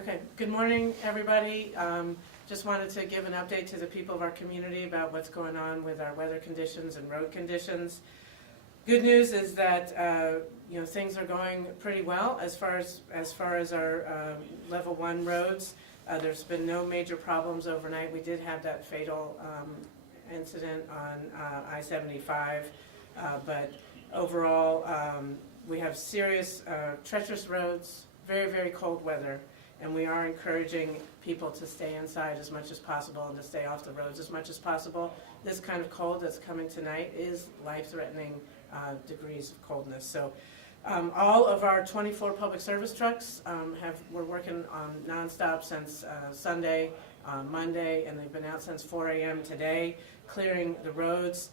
Okay, good morning, everybody. Just wanted to give an update to the people of our community about what's going on with our weather conditions and road conditions. Good news is that things are going pretty well as far as our level 1 roads. There's been no major problems overnight. We did have that fatal incident on I-75, but overall we have serious treacherous roads, very, very cold weather, and we are encouraging people to stay inside as much as possible and to stay off the roads as much as possible. This kind of cold that's coming tonight is life-threatening degrees of coldness. So all of our 24 public service trucks we're working on nonstop since Sunday, Monday, and they've been out since 4 a.m. today, clearing the roads.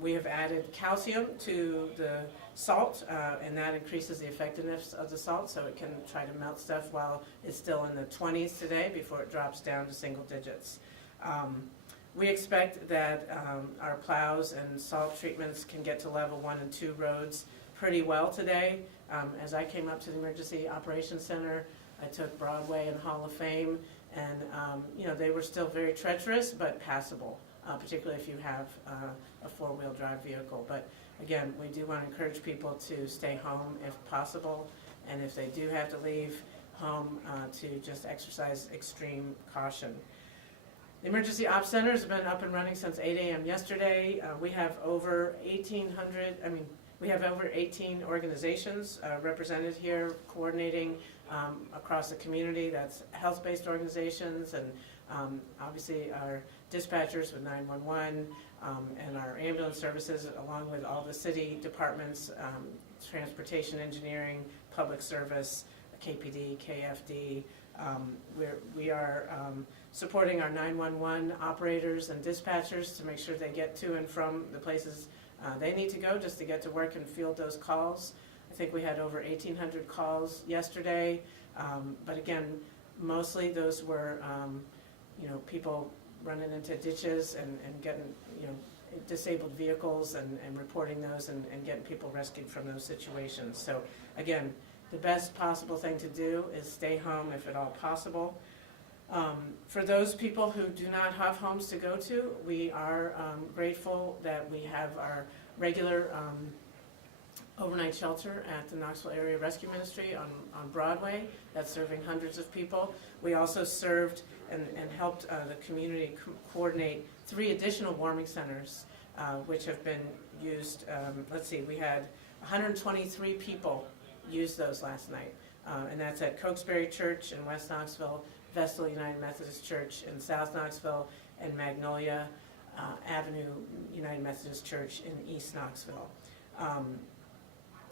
We have added calcium to the salt, and that increases the effectiveness of the salt, so it can try to melt stuff while it's still in the 20s today before it drops down to single digits. We expect that our plows and salt treatments can get to level 1 and 2 roads pretty well today. As I came up to the Emergency Operations Center, I took Broadway and Hall of Fame, and they were still very treacherous but passable, particularly if you have a four-wheel drive vehicle. But again, we do want to encourage people to stay home if possible, and if they do have to leave home, to just exercise extreme caution. The Emergency Ops Center has been up and running since 8 a.m. yesterday. We have over 18 organizations represented here, coordinating across the community. That's health-based organizations and obviously our dispatchers with 911 and our ambulance services, along with all the city departments, transportation engineering, public service, KPD, KFD. We are supporting our 911 operators and dispatchers to make sure they get to and from the places they need to go just to get to work and field those calls. I think we had over 1,800 calls yesterday, but again, mostly those were people running into ditches and getting disabled vehicles and reporting those and getting people rescued from those situations. So again, the best possible thing to do is stay home if at all possible. For those people who do not have homes to go to, we are grateful that we have our regular overnight shelter at the Knoxville Area Rescue Ministry on Broadway that's serving hundreds of people. We also served and helped the community coordinate 3 additional warming centers which have been used. We had 123 people use those last night, and that's at Cokesbury Church in West Knoxville, Vestal United Methodist Church in South Knoxville, and Magnolia Avenue United Methodist Church in East Knoxville.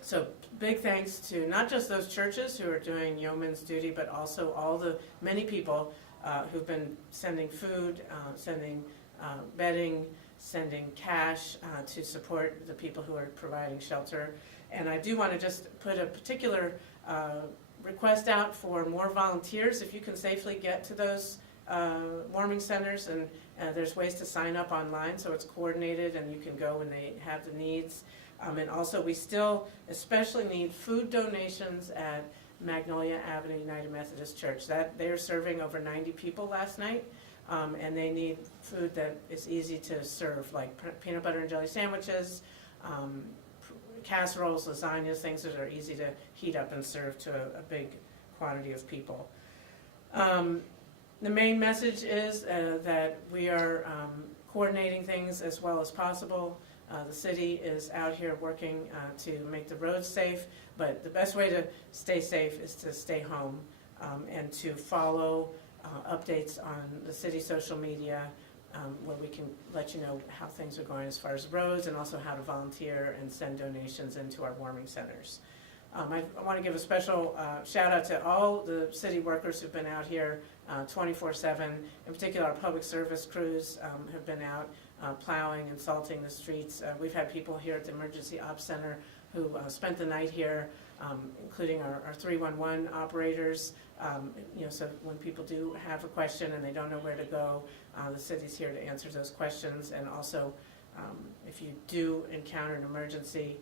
So big thanks to not just those churches who are doing yeoman's duty, but also all the many people who've been sending food, sending bedding, sending cash to support the people who are providing shelter. And I do want to just put a particular request out for more volunteers if you can safely get to those warming centers, and there's ways to sign up online so it's coordinated and you can go when they have the needs. And also we still especially need food donations at Magnolia Avenue United Methodist Church. That they're serving over 90 people last night, and they need food that is easy to serve, like peanut butter and jelly sandwiches, casseroles, lasagnas, things that are easy to heat up and serve to a big quantity of people. The main message is that we are coordinating things as well as possible. The city is out here working to make the roads safe, but the best way to stay safe is to stay home and to follow updates on the city social media, where we can let you know how things are going as far as roads, and also how to volunteer and send donations into our warming centers. I want to give a special shout out to all the city workers who've been out here 24/7. In particular, our public service crews have been out plowing and salting the streets. We've had people here at the Emergency Ops Center who spent the night here, including our 311 operators. So when people do have a question and they don't know where to go, the city's here to answer those questions. And also, if you do encounter an emergency,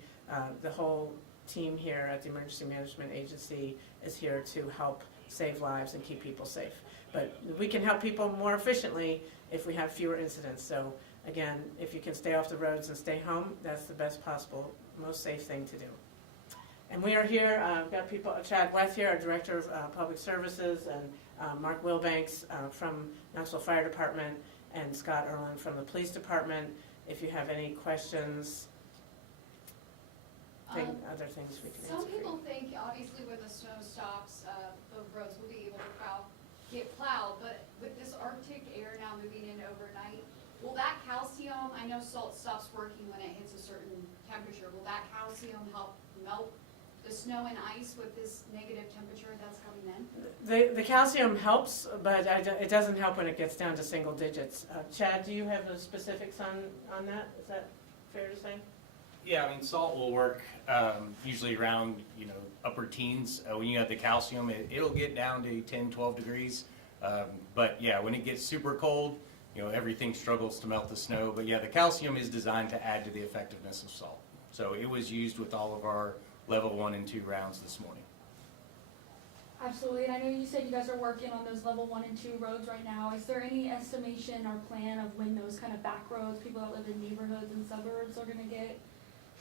the whole team here at the Emergency Management Agency is here to help save lives and keep people safe. But we can help people more efficiently if we have fewer incidents. So again, if you can stay off the roads and stay home, that's the best possible, most safe thing to do. And we are here, we've got people, Chad Weth here, our Director of Public Services, and Mark Wilbanks from Knoxville Fire Department, and Scott Erlin from the Police Department. If you have any questions, other things we can answer. Some people think, obviously, when the snow stops, the roads will be able to get plowed, but with this Arctic air now moving in overnight, will that calcium, I know salt stops working when it hits a certain temperature, will that calcium help melt the snow and ice with this negative temperature that's coming in? The calcium helps, but it doesn't help when it gets down to single digits. Chad, do you have the specifics on that? Is that fair to say? Yeah, I mean, salt will work usually around, upper teens. When you have the calcium, it'll get down to 10, 12 degrees. But yeah, when it gets super cold, everything struggles to melt the snow. But yeah, the calcium is designed to add to the effectiveness of salt. So it was used with all of our level 1 and 2 rounds this morning. Absolutely, and I know you said you guys are working on those level 1 and 2 roads right now. Is there any estimation or plan of when those kind of back roads, people that live in neighborhoods and suburbs, are going to get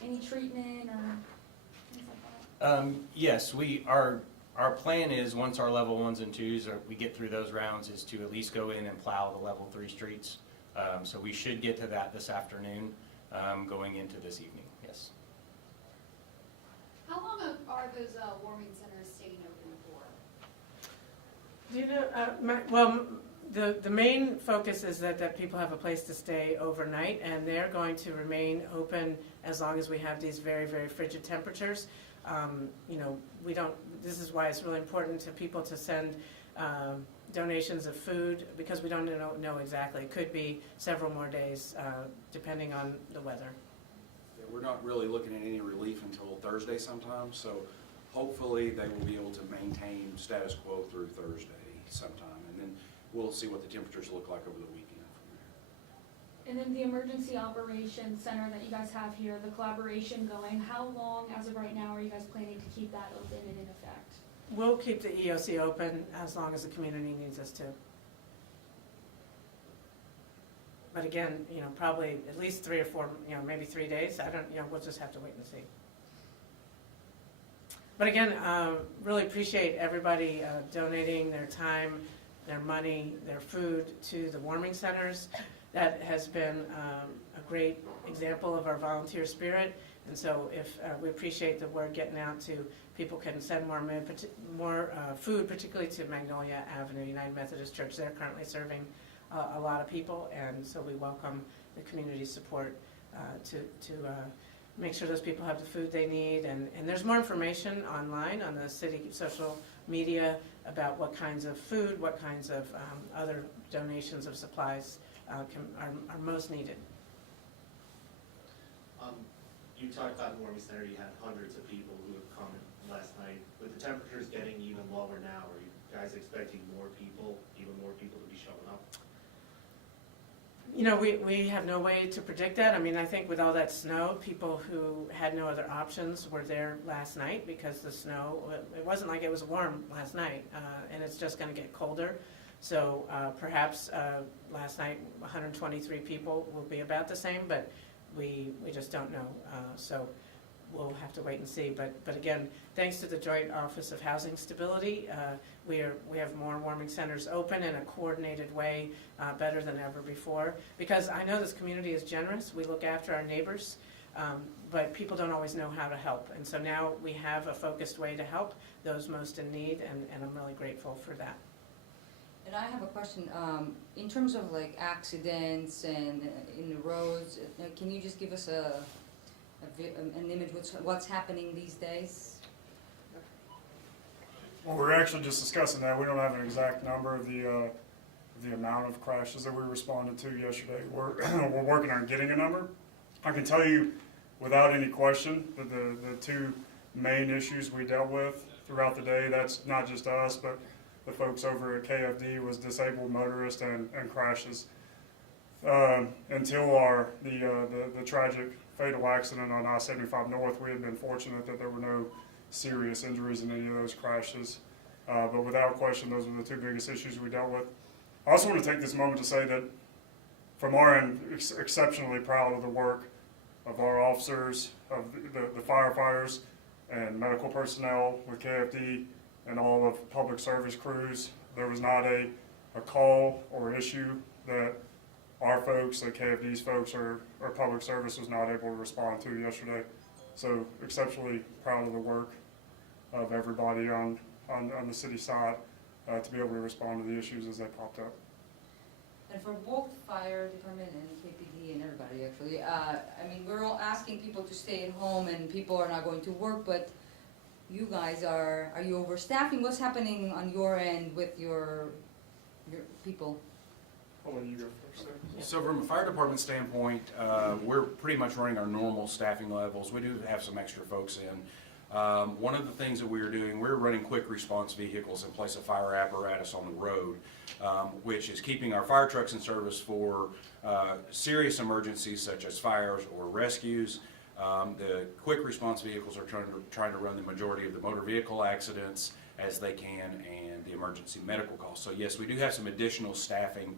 any treatment or things like that? Yes, our plan is once our level 1s and 2s we get through those rounds is to at least go in and plow the level 3 streets. So we should get to that this afternoon, going into this evening. Yes. How long are those warming centers staying open for? Do you know, the main focus is that people have a place to stay overnight, and they're going to remain open as long as we have these very, very frigid temperatures. This is why it's really important to people to send donations of food, because we don't know exactly. It could be several more days, depending on the weather. We're not really looking at any relief until Thursday sometime, so hopefully they will be able to maintain status quo through Thursday sometime, and then we'll see what the temperatures look like over the weekend from there. And then the emergency operations center that you guys have here, the collaboration going, how long, as of right now, are you guys planning to keep that open and in effect? We'll keep the EOC open as long as the community needs us to. But again, probably at least 3 or 4, maybe 3 days. We'll just have to wait and see. But again, really appreciate everybody donating their time, their money, their food to the warming centers. That has been a great example of our volunteer spirit. And so if we appreciate the word getting out to people can send more food, particularly to Magnolia Avenue United Methodist Church. They're currently serving a lot of people, and so we welcome the community support to make sure those people have the food they need. And there's more information online on the city social media about what kinds of food, what kinds of other donations of supplies are most needed. You talked about the warming center, you had hundreds of people who have come last night. With the temperatures getting even lower now, are you guys expecting even more people to be showing up? We have no way to predict that. I think with all that snow, people who had no other options were there last night because the snow, it wasn't like it was warm last night, and it's just going to get colder. So perhaps last night 123 people will be about the same, but we just don't know. So we'll have to wait and see. But again, thanks to the Joint Office of Housing Stability, we have more warming centers open in a coordinated way, better than ever before. Because I know this community is generous. We look after our neighbors, but people don't always know how to help. And so now we have a focused way to help those most in need, and I'm really grateful for that. And I have a question. In terms of like accidents and in the roads, can you just give us an image what's happening these days? Well, we're actually just discussing that. We don't have an exact number of the amount of crashes that we responded to yesterday. We're working on getting a number. I can tell you without any question that the two main issues we dealt with throughout the day, that's not just us, but the folks over at KFD, was disabled motorists and crashes. Until the tragic fatal accident on I-75 North, we had been fortunate that there were no serious injuries in any of those crashes. But without question, those were the two biggest issues we dealt with. I also want to take this moment to say that from our end, exceptionally proud of the work of our officers, of the firefighters and medical personnel with KFD and all of public service crews. There was not a call or issue that our folks, that KFD's folks or public service was not able to respond to yesterday. So exceptionally proud of the work of everybody on the city side to be able to respond to the issues as they popped up. And for both fire department and KPD and everybody actually, I mean, we're all asking people to stay at home and people are not going to work, but you guys are you overstaffing? What's happening on your end with your people? I'll let you go first, sir. So from a fire department standpoint, we're pretty much running our normal staffing levels. We do have some extra folks in. One of the things that we are doing, we're running quick response vehicles in place of fire apparatus on the road, which is keeping our fire trucks in service for serious emergencies such as fires or rescues. The quick response vehicles are trying to run the majority of the motor vehicle accidents as they can and the emergency medical calls. So yes, we do have some additional staffing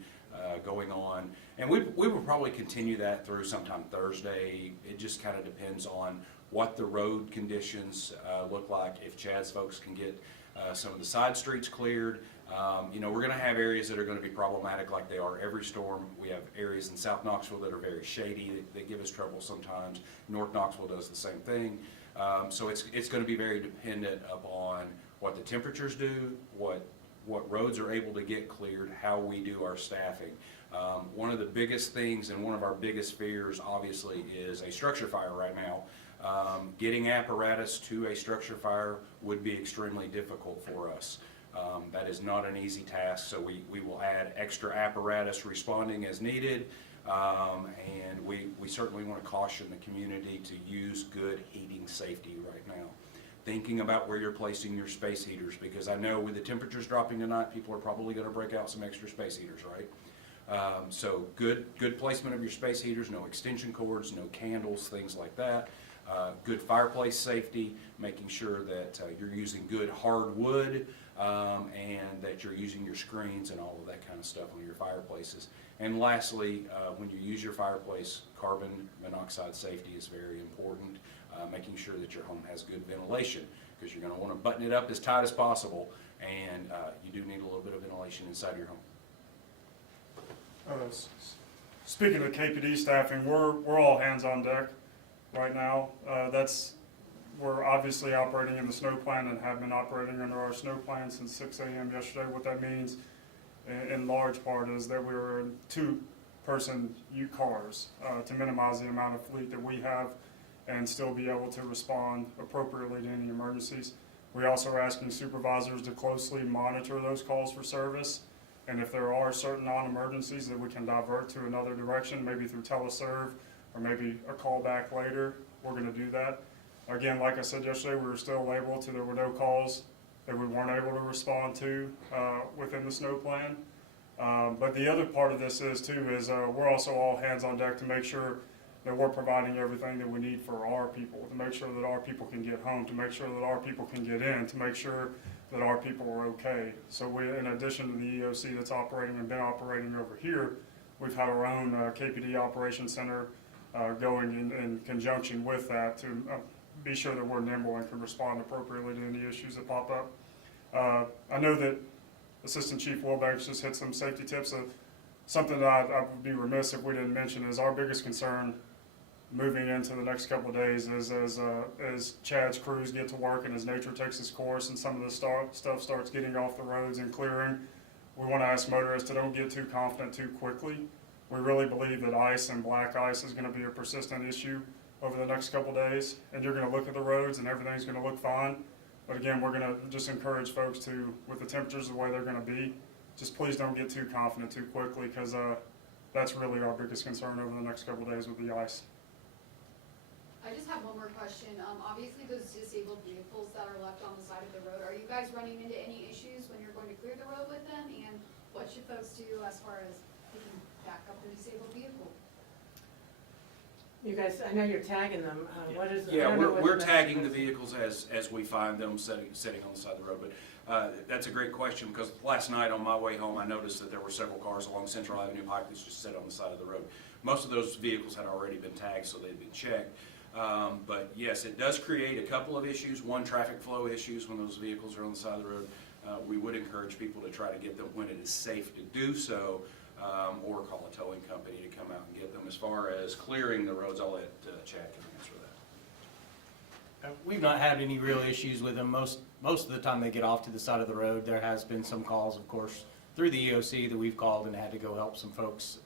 going on, and we will probably continue that through sometime Thursday. It just kind of depends on what the road conditions look like. If Chad's folks can get some of the side streets cleared, you know, we're going to have areas that are going to be problematic like they are every storm. We have areas in South Knoxville that are very shady that give us trouble sometimes. North Knoxville does the same thing. So it's going to be very dependent upon what the temperatures do, what roads are able to get cleared, how we do our staffing. One of the biggest things and one of our biggest fears obviously is a structure fire right now. Getting apparatus to a structure fire would be extremely difficult for us. That is not an easy task, so we will add extra apparatus responding as needed, and we certainly want to caution the community to use good heating safety right now. Thinking about where you're placing your space heaters, because I know with the temperatures dropping tonight, people are probably going to break out some extra space heaters, right? So good placement of your space heaters, no extension cords, no candles, things like that. Good fireplace safety, making sure that you're using good hard wood and that you're using your screens and all of that kind of stuff on your fireplaces. And lastly, when you use your fireplace, carbon monoxide safety is very important. Making sure that your home has good ventilation, because you're going to want to button it up as tight as possible, and you do need a little bit of ventilation inside your home. Speaking of KPD staffing, we're all hands on deck right now. We're obviously operating in the snow plan and have been operating under our snow plan since 6 a.m. yesterday. What that means in large part is that we were in 2-person cars to minimize the amount of fleet that we have and still be able to respond appropriately to any emergencies. We also are asking supervisors to closely monitor those calls for service, and if there are certain non-emergencies that we can divert to another direction, maybe through teleserve or maybe a call back later, we're going to do that. Again, like I said yesterday, we were still able to, there were no calls that we weren't able to respond to within the snow plan. But the other part of this is we're also all hands on deck to make sure that we're providing everything that we need for our people, to make sure that our people can get home, to make sure that our people can get in, to make sure that our people are okay. So we, in addition to the EOC that's operating and been operating over here, we've had our own KPD Operations Center going in conjunction with that to be sure that we're nimble and can respond appropriately to any issues that pop up. I know that Assistant Chief Wilbanks just hit some safety tips. Something that I would be remiss if we didn't mention is our biggest concern moving into the next couple of days is as Chad's crews get to work and as nature takes its course and some of the stuff starts getting off the roads and clearing, we want to ask motorists to don't get too confident too quickly. We really believe that ice and black ice is going to be a persistent issue over the next couple of days, and you're going to look at the roads and everything's going to look fine. But again, we're going to just encourage folks to, with the temperatures the way they're going to be, just please don't get too confident too quickly, because that's really our biggest concern over the next couple of days with the ice. I just have one more question. Obviously those disabled vehicles that are left on the side of the road, are you guys running into any issues when you're going to clear the road with them? And what should folks do as far as picking back up the disabled vehicle? You guys, I know you're tagging them. What is? I Yeah, don't know what we're the- tagging the vehicles as we find them sitting on the side of the road. But That's a great question, because last night on my way home, I noticed that there were several cars along Central Avenue Pike that's just set on the side of the road. Most of those vehicles had already been tagged, so they'd been checked. But yes, it does create a couple of issues. One, traffic flow issues when those vehicles are on the side of the road. We would encourage people to try to get them when it is safe to do so, or call a towing company to come out and get them. As far as clearing the roads, I'll let Chad can answer that. We've not had any real issues with them. Most of the time they get off to the side of the road. There has been some calls, of course, through the EOC that we've called and had to go help some folks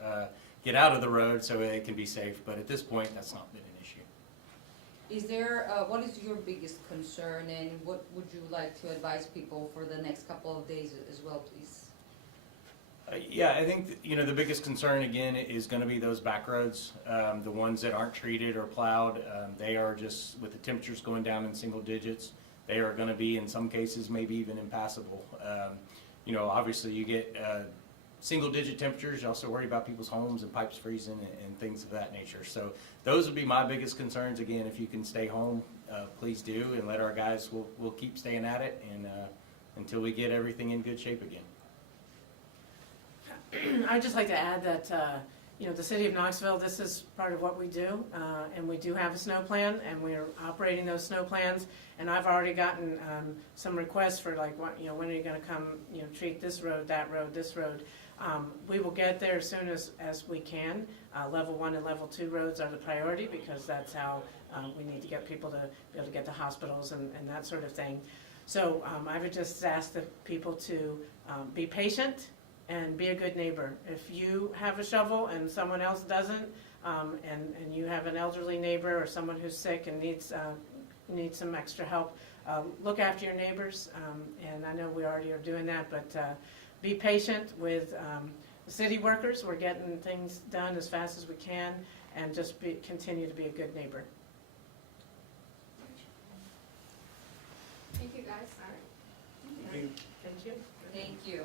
get out of the road so they can be safe. But at this point, that's not been an issue. Is there, what is your biggest concern, and what would you like to advise people for the next couple of days as well, please? Yeah, I think, the biggest concern again is going to be those back roads, the ones that aren't treated or plowed. They are just, with the temperatures going down in single digits, they are going to be in some cases maybe even impassable. Obviously you get single digit temperatures, you also worry about people's homes and pipes freezing and things of that nature. So those would be my biggest concerns. Again, if you can stay home, please do, and let our guys, we'll keep staying at it and until we get everything in good shape again. I'd just like to add that, the city of Knoxville, this is part of what we do, and we do have a snow plan, and we're operating those snow plans. And I've already gotten some requests for like, when are you gonna come, treat this road, that road, this road. We will get there as soon as we can. Level 1 and level 2 roads are the priority, because that's how we need to get people to be able to get to hospitals and that sort of thing. So I would just ask the people to be patient and be a good neighbor. If you have a shovel and someone else doesn't, and you have an elderly neighbor or someone who's sick and needs some extra help, look after your neighbors. And I know we already are doing that, but be patient with the city workers. We're getting things done as fast as we can, and just continue to be a good neighbor. Thank you, guys. Thank you. Thank you.